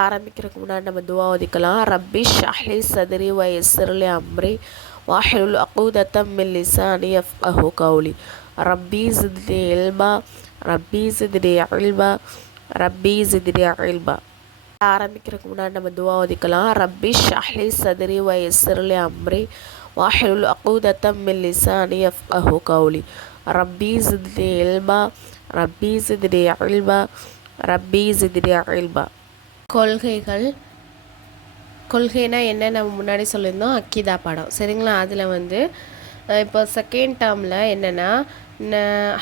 ஆரம்பிக்கிறதுக்கு முன்னாடி நம்ம துவா ஓதிக்கலாம். ரப்பி ஷ்ரஹ்லி சத்ரி வ யஸ்ஸிர்லி அம்ரி வஹ்லுல் உக்தத்தம் மின் லிசானி யஃப்கஹு கௌலி. ரப்பி ஸித்னி இல்மா ரப்பி ஸித்னி இல்மா ரப்பி ஸித்னி இல்மா. ஆரம்பிக்கிறதுக்கு முன்னாடி நம்ம துவா ஓதிக்கலாம். ரப்பி ஷ்ரஹ்லி சத்ரி வ யஸ்ஸிர்லி அம்ரி வஹ்லுல் உக்தத்தம் மின் லிசானி யஃப்கஹு கௌலி. ரப்பி ஸித்னி இல்மா ரப்பி ஸித்னி இல்மா ரப்பி ஸித்னி இல்மா. கொள்கைனா என்ன நம்ம முன்னாடி சொல்லியிருந்தோம், அக்கீதா பாடம் சரிங்களா. அதில் வந்து இப்போ செகண்ட் டேர்மில் என்னென்னா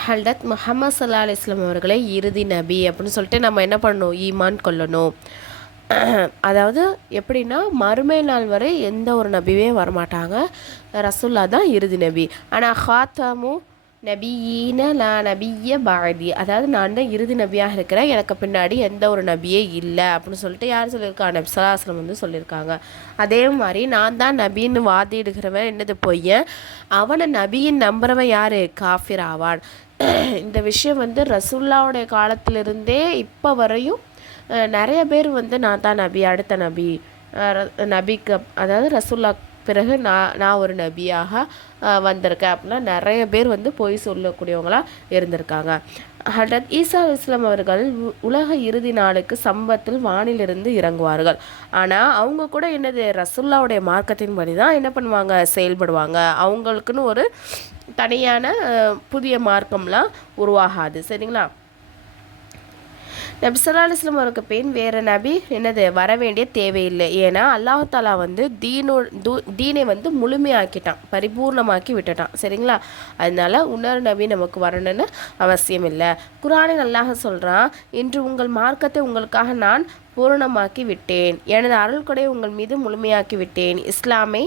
ஹல்ரத் முஹம்மது ஸல்லல்லாஹு அலைஹி வஸல்லம் அவர்களை இறுதி நபி அப்படின்னு சொல்லிட்டு நம்ம என்ன பண்ணணும், ஈமான் கொள்ளணும். அதாவது எப்படின்னா மறுமை நாள் வரை எந்த ஒரு நபியே வரமாட்டாங்க, ரசூல்லா தான் இறுதி நபி. ஆனால் ஹாத்தமு நபியீன லா நபிய பாதி, அதாவது நான் தான் இறுதி நபியாக இருக்கிறேன், எனக்கு பின்னாடி எந்த ஒரு நபியே இல்லை அப்படின்னு சொல்லிட்டு யார் சொல்லியிருக்காங்க, நபி ஸல்லல்லாஹு அலைஹி வஸல்லம் வந்து சொல்லியிருக்காங்க. அதே மாதிரி நான் தான் நபின்னு வாதிடுகிறவன் என்னது பொய்யன், அவனை நபியின் நம்புறவன் யார், காஃபிர் ஆவான். இந்த விஷயம் வந்து ரசூல்லாவுடைய காலத்திலிருந்தே இப்போ வரையும் நிறைய பேர் வந்து நான் தான் நபி, அடுத்த நபி, நபிக்கு அதாவது ரசூல்லா பிறகு நான் ஒரு நபியாக வந்திருக்கேன் அப்படின்னா நிறைய பேர் வந்து பொய் சொல்லக்கூடியவங்களாக இருந்திருக்காங்க. ஹஜ்ரத் ஈசா அலைஹிஸ்ஸலாம் அவர்கள் உலக இறுதி நாளுக்கு சம்பத்தில் வானிலிருந்து இறங்குவார்கள். ஆனால் அவங்க கூட என்னது ரசூல்லாவுடைய மார்க்கத்தின்படி தான் என்ன பண்ணுவாங்க, செயல்படுவாங்க. அவங்களுக்குன்னு ஒரு தனியான புதிய மார்க்கம்லாம் உருவாகாது சரிங்களா. நபி ஸல்லல்லாஹு அலைஹி வஸல்லம் அவருக்கு பின் வேறு நபி என்னது வர வேண்டிய தேவையில்லை. ஏன்னா அல்லாஹ் தஆலா வந்து தீனை வந்து முழுமையாக்கிட்டான், பரிபூர்ணமாக்கி விட்டுட்டான் சரிங்களா. அதனால இன்னொரு நபி நமக்கு வரணும்னு அவசியம் இல்லை. குர்ஆனில் அல்லாஹ் சொல்கிறான், இன்று உங்கள் மார்க்கத்தை உங்களுக்காக நான் பூரணமாக்கி விட்டேன், எனது அருள்கொடை உங்கள் மீது முழுமையாக்கி விட்டேன், இஸ்லாமை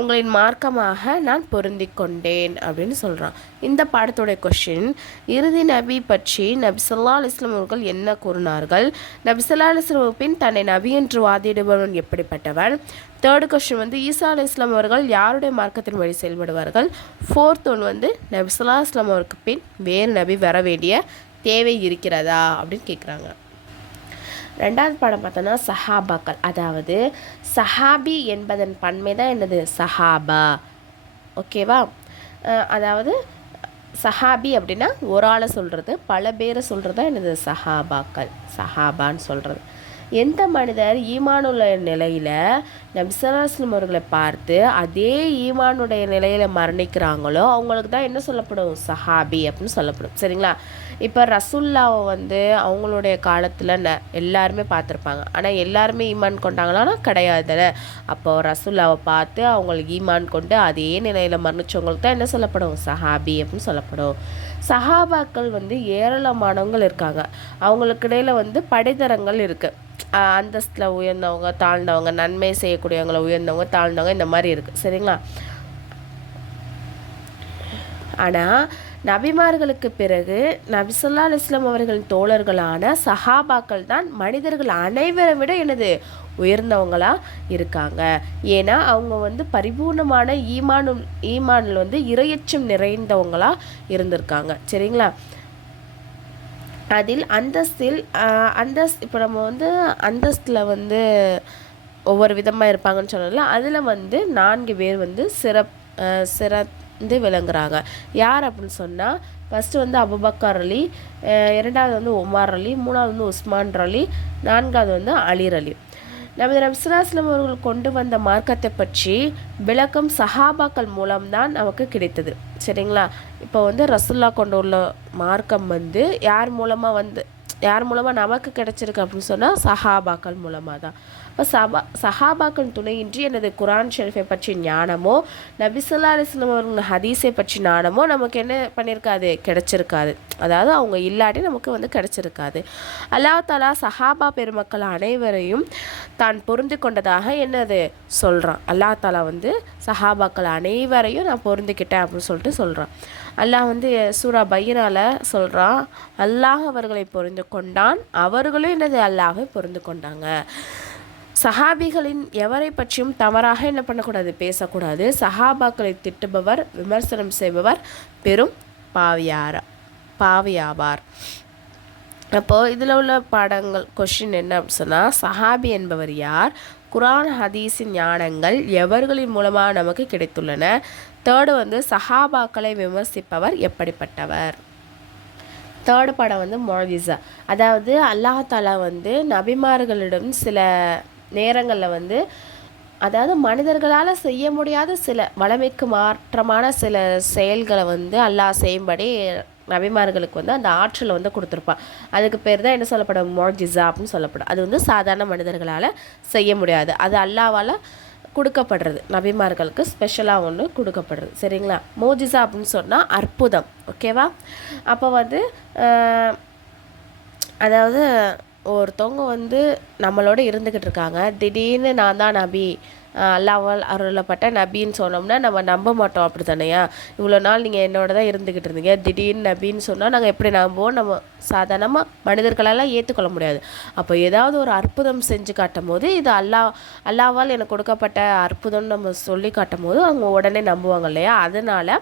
உங்களின் மார்க்கமாக நான் பொருந்தி கொண்டேன் அப்படின்னு சொல்கிறான். இந்த பாடத்துடைய கொஷின், இறுதி நபி பற்றி நபி ஸல்லல்லாஹு அலைஹி வஸல்லம் அவர்கள் என்ன கூறினார்கள், நபி ஸல்லல்லாஹு அலைஹி வஸல்லம் பின் தன்னை நபி என்று வாதிடுபவன் எப்படிப்பட்டவன். தேர்டு கொஷின் வந்து ஈசா அலைஹிஸ்ஸலாம் அவர்கள் யாருடைய மார்க்கத்தின் வழி செயல்படுவார்கள். ஃபோர்த் ஒன் வந்து நபி ஸல்லல்லாஹு அலைஹி வஸல்லம் அவருக்கு பின் வேறு நபி வர வேண்டிய தேவை இருக்கிறதா அப்படின்னு கேட்குறாங்க. ரெண்டாவது பாடம் பார்த்தோன்னா சஹாபாக்கள், அதாவது சஹாபி என்பதன் பன்மை தான் என்னது, சஹாபா ஓகேவா. அதாவது சஹாபி அப்படின்னா ஒரு ஆளை சொல்கிறது, பல பேரை சொல்கிறது தான் என்னது சஹாபாக்கள், சஹாபான்னு சொல்கிறது. எந்த மனிதர் ஈமானுள்ள நிலையில் நபி ஸல்லல்லாஹு அலைஹி வஸல்லம் அவர்களை பார்த்து அதே ஈமானுடைய நிலையில் மரணிக்கிறாங்களோ அவங்களுக்கு தான் என்ன சொல்லப்படும், சஹாபி அப்படின்னு சொல்லப்படும் சரிங்களா. இப்போ ரசூல்லாவை வந்து அவங்களுடைய காலத்தில் எல்லாருமே பார்த்துருப்பாங்க, ஆனால் எல்லாருமே ஈமான் கொண்டாங்களான்னா கிடையாது. அப்போது ரசூல்லாவை பார்த்து அவங்களுக்கு ஈமான் கொண்டு அதே நிலையில் மரணிச்சவங்களுக்கு தான் என்ன சொல்லப்படும், சஹாபி அப்படின்னு சொல்லப்படும். சஹாபாக்கள் வந்து ஏராளமானவங்கள் இருக்காங்க, அவங்களுக்கு இடையில் வந்து படித்தரங்கள் இருக்குது. அந்தஸ்தில் உயர்ந்தவங்க தாழ்ந்தவங்க, நன்மை செய்யக்கூடியவங்களை உயர்ந்தவங்க தாழ்ந்தவங்க, இந்த மாதிரி இருக்குது சரிங்களா. ஆனால் நபிமார்களுக்கு பிறகு நபி ஸல்லல்லாஹு அலைஹி வஸல்லம் அவர்களின் தோழர்களான சஹாபாக்கள் தான் மனிதர்கள் அனைவரை விட என்னது உயர்ந்தவங்களாக இருக்காங்க. ஏன்னா அவங்க வந்து பரிபூர்ணமான ஈமானில் வந்து இரையச்சம் நிறைந்தவங்களாக இருந்திருக்காங்க சரிங்களா. அதில் இப்போ நம்ம வந்து அந்தஸ்தில் வந்து ஒவ்வொரு விதமாக இருப்பாங்கன்னு சொன்னால அதில் வந்து 4 பேர் வந்து சிறந்து விளங்குறாங்க. யார் அப்படின்னு சொன்னால், ஃபஸ்ட்டு வந்து அபூபக்கர் அலி, இரண்டாவது வந்து உமர் அலி, மூணாவது வந்து உஸ்மான் அலி, நான்காவது வந்து அலி அலி. நபி ஸல்லல்லாஹு அலைஹி வஸல்லம் அவர்கள் கொண்டு வந்த மார்க்கத்தை பற்றி விளக்கம் சஹாபாக்கள் மூலம்தான் நமக்கு கிடைத்தது சரிங்களா. இப்போ வந்து ரசூல்லா கொண்டு உள்ள மார்க்கம் வந்து யார் மூலமாக நமக்கு கிடைச்சிருக்கு அப்படின்னு சொன்னால் சஹாபாக்கள் மூலமாக தான். இப்போ சஹாபாக்கள் துணையின்றி எனது குர்ஆன் ஷெரீஃபை பற்றி ஞானமோ நபி ஸல்லல்லாஹு அலைஹி வஸல்லம் அவர்கள் ஹதீஸை பற்றி ஞானமோ நமக்கு என்ன பண்ணியிருக்காது, கிடைச்சிருக்காது. அதாவது அவங்க இல்லாட்டி நமக்கு வந்து கிடைச்சிருக்காது. அல்லாஹ் தஆலா சஹாபா பெருமக்கள் அனைவரையும் தான் பொருந்தி கொண்டதாக என்னது சொல்கிறான். அல்லாஹ் தஆலா வந்து சஹாபாக்கள் அனைவரையும் நான் பொருந்திக்கிட்டேன் அப்படின்னு சொல்லிட்டு சொல்கிறான். அல்லாஹ் வந்து சூரா பையனால சொல்கிறான், அல்லாஹ் அவர்களை பொருந்து கொண்டான், அவர்களும் என்னது அல்லாஹை பொருந்து கொண்டாங்க. சஹாபிகளின் எவரை பற்றியும் தவறாக என்ன பண்ணக்கூடாது, பேசக்கூடாது. சஹாபாக்களை திட்டுபவர், விமர்சனம் செய்பவர் பெரும் பாவியாவார். அப்போது இதில் உள்ள பாடங்கள் கொஷின் என்ன அப்படின்னு சொன்னால், சஹாபி என்பவர் யார், குரான் ஹதீஸின் ஞானங்கள் எவர்களின் மூலமாக நமக்கு கிடைத்துள்ளன, தேர்டு வந்து சஹாபாக்களை விமர்சிப்பவர் எப்படிப்பட்டவர். தேர்டு படம் வந்து மொஜிஸா, அதாவது அல்லாஹாலா வந்து நபிமார்களிடம் சில நேரங்களில் வந்து, அதாவது மனிதர்களால் செய்ய முடியாத சில வளமைக்கு மாற்றமான சில செயல்களை வந்து அல்லாஹ் செய்யும்படி நபிமார்களுக்கு வந்து அந்த ஆற்றலை வந்து கொடுத்துருப்பான். அதுக்கு பேர் தான் என்ன சொல்லப்படும், மொஜிஸா அப்படின்னு சொல்லப்படும். அது வந்து சாதாரண மனிதர்களால் செய்ய முடியாது, அது அல்லாவால் கொடுக்கப்படுறது, நபிமார்களுக்கு ஸ்பெஷலாக ஒன்று கொடுக்கப்படுறது. சரிங்களா. மோஜிஸா அப்படின்னு சொன்னால் அற்புதம். ஓகேவா. அப்போ வந்து அதாவது ஒருத்தவங்க வந்து நம்மளோட இருந்துக்கிட்டு இருக்காங்க, திடீர்னு நான் தான் நபி, அல்லாவால் அருளப்பட்ட நபின்னு சொன்னோம்னா நம்ம நம்ப மாட்டோம். அப்படி தானையா. இவ்வளோ நாள் நீங்கள் என்னோட தான் இருந்துக்கிட்டு இருந்தீங்க, திடீர்னு நபின்னு சொன்னால் நாங்கள் எப்படி நம்புவோம், நம்ம சாதாரணமாக மனிதர்களெல்லாம் ஏற்றுக்கொள்ள முடியாது. அப்போ ஏதாவது ஒரு அற்புதம் செஞ்சு காட்டும் போது இது அல்லாவால் எனக்கு கொடுக்கப்பட்ட அற்புதம்னு நம்ம சொல்லி காட்டும் போது அவங்க உடனே நம்புவாங்க இல்லையா. அதனால்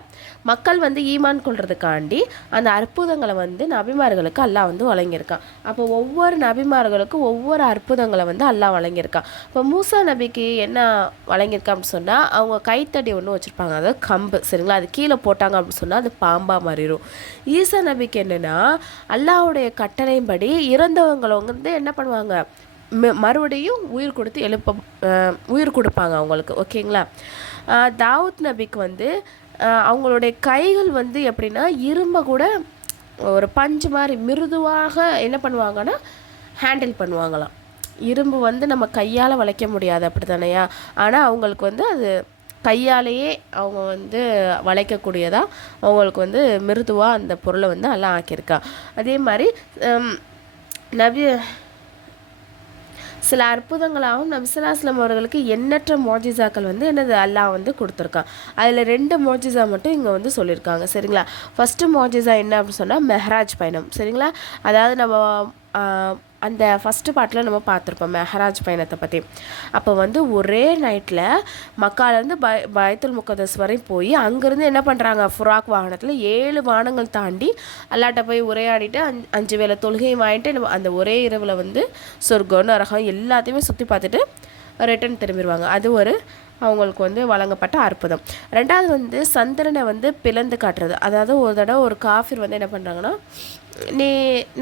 மக்கள் வந்து ஈமான் கொள்றதுக்காண்டி அந்த அற்புதங்களை வந்து நபிமார்களுக்கு அல்லாஹ் வந்து வழங்கியிருக்கான். அப்போ ஒவ்வொரு நபிமார்களுக்கும் ஒவ்வொரு அற்புதங்களை வந்து அல்லாஹ் வழங்கியிருக்கான். இப்போ மூசா நபிக்கு என்ன வழங்கியிருக்கான் அப்படின்னு சொன்னால், அவங்க கைத்தடி ஒன்று வச்சுருப்பாங்க, அதாவது கம்பு. சரிங்களா. அது கீழே போட்டாங்க அப்படின்னு சொன்னால் அது பாம்பாக மாறிடும். ஈசா நபிக்கு என்னென்னா, அல்லாஹ்வுடைய கட்டளையின்படி இறந்தவங்களை வந்து என்ன பண்ணுவாங்க, மறுபடியும் உயிர் கொடுத்து உயிர் கொடுப்பாங்க அவங்களுக்கு. ஓகேங்களா. தாவூத் நபிக்கு வந்து அவங்களுடைய கைகள் வந்து எப்படின்னா இரும்பை கூட ஒரு பஞ்சு மாதிரி மிருதுவாக என்ன பண்ணுவாங்கன்னா ஹேண்டில் பண்ணுவாங்களாம். இரும்பு வந்து நம்ம கையால் வளைக்க முடியாது, அப்படி தானையா. ஆனால் அவங்களுக்கு வந்து அது கையாலேயே அவங்க வந்து வளைக்கக்கூடியதாக அவங்களுக்கு வந்து மிருதுவாக அந்த பொருளை வந்து எல்லாம் ஆக்கியிருக்கா. அதே மாதிரி நபி சில அற்புதங்களாகவும் நபி ஸல்லல்லாஹு அலைஹி வஸல்லம் அவர்களுக்கு எண்ணற்ற மோஜிசாக்கள் வந்து என்னது அல்லாஹ் வந்து கொடுத்துருக்கான். அதில் 2 மோஜிசா மட்டும் இங்கே வந்து சொல்லியிருக்காங்க. சரிங்களா. ஃபஸ்ட்டு மோஜிசா என்ன அப்படின்னு சொன்னால் மெஹராஜ் பயணம். சரிங்களா. அதாவது நம்ம அந்த ஃபஸ்ட்டு பாட்டில் நம்ம பார்த்துருப்போம் மெஹராஜ் பயணத்தை பற்றி. அப்போ வந்து ஒரே நைட்டில் மக்காலேருந்து பைத்துல் முகத்தஸ் வரை போய் அங்கேருந்து என்ன பண்ணுறாங்க, ஃபுராக் வாகனத்தில் 7 வானங்கள் தாண்டி அல்லாட்ட போய் உரையாடிட்டு 5 வேளை தொழுகையும் வாங்கிட்டு அந்த ஒரே இரவில் வந்து சொர்க்கம் நரகம் எல்லாத்தையுமே சுற்றி பார்த்துட்டு ரிட்டன் திரும்பிடுவாங்க. அது ஒரு அவங்களுக்கு வந்து வழங்கப்பட்ட அற்புதம். ரெண்டாவது வந்து சந்திரனை வந்து பிளந்து காட்டுறது. அதாவது ஒரு தடவை ஒரு காஃபிர் வந்து என்ன பண்ணுறாங்கன்னா, நீ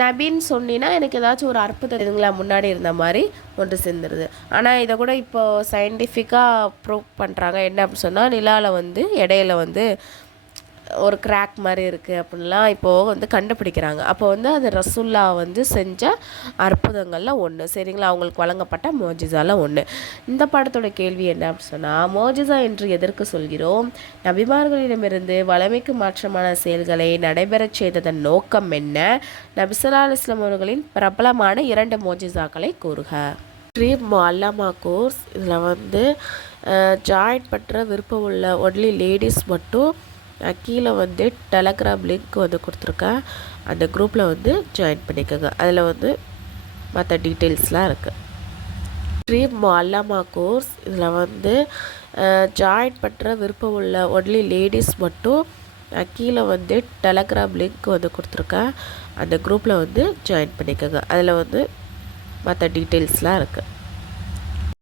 நபின்னு சொன்னீன்னா எனக்கு ஏதாச்சும் ஒரு அற்புதம் இதுங்களா முன்னாடி இருந்த மாதிரி ஒன்று சேர்ந்துருது. ஆனால் இதை கூட இப்போது சயின்டிஃபிக்காக ப்ரூவ் பண்ணுறாங்க. என்ன அப்படின்னு சொன்னால், நிலாவில் வந்து இடையில வந்து ஒரு கிராக் மாதிரி இருக்குது அப்படின்லாம் இப்போது வந்து கண்டுபிடிக்கிறாங்க. அப்போ வந்து அது ரசூல்லா வந்து செஞ்ச அற்புதங்களில் ஒன்று. சரிங்களா. அவங்களுக்கு வழங்கப்பட்ட மோஜிசாவில் ஒன்று. இந்த பாடத்தோட கேள்வி என்ன அப்படின்னு சொன்னால், மோஜிசா என்று எதற்கு சொல்கிறோம், நபிமார்களிடமிருந்து வளமைக்கு மாற்றமான செயல்களை நடைபெறச் செய்ததன் நோக்கம் என்ன, நபி ஸல்லல்லாஹு அலைஹி வஸல்லம் அவர்களின் பிரபலமான 2 மோஜிசாக்களை கூறுக. ட்ரீம் முஅல்லமா கோர்ஸ், இதில் வந்து ஜாயின் பண்ணுற விருப்பம் உள்ள ஒன்லி லேடிஸ் மட்டும் கீழே வந்து டெலகிராம் லிங்க் வந்து கொடுத்துருக்கேன், அந்த குரூப்பில் வந்து ஜாயின் பண்ணிக்கோங்க. அதில் வந்து மற்ற டீட்டெயில்ஸ்லாம் இருக்குது. ட்ரீம் முஅல்லமா கோர்ஸ், இதில் வந்து ஜாயின் பண்ணுற விருப்பம் உள்ள ஒன்லி லேடிஸ் மட்டும் கீழே வந்து டெலகிராம் லிங்க் வந்து கொடுத்துருக்கேன், அந்த குரூப்பில் வந்து ஜாயின் பண்ணிக்கோங்க. அதில் வந்து மற்ற டீட்டெயில்ஸ்லாம் இருக்குது.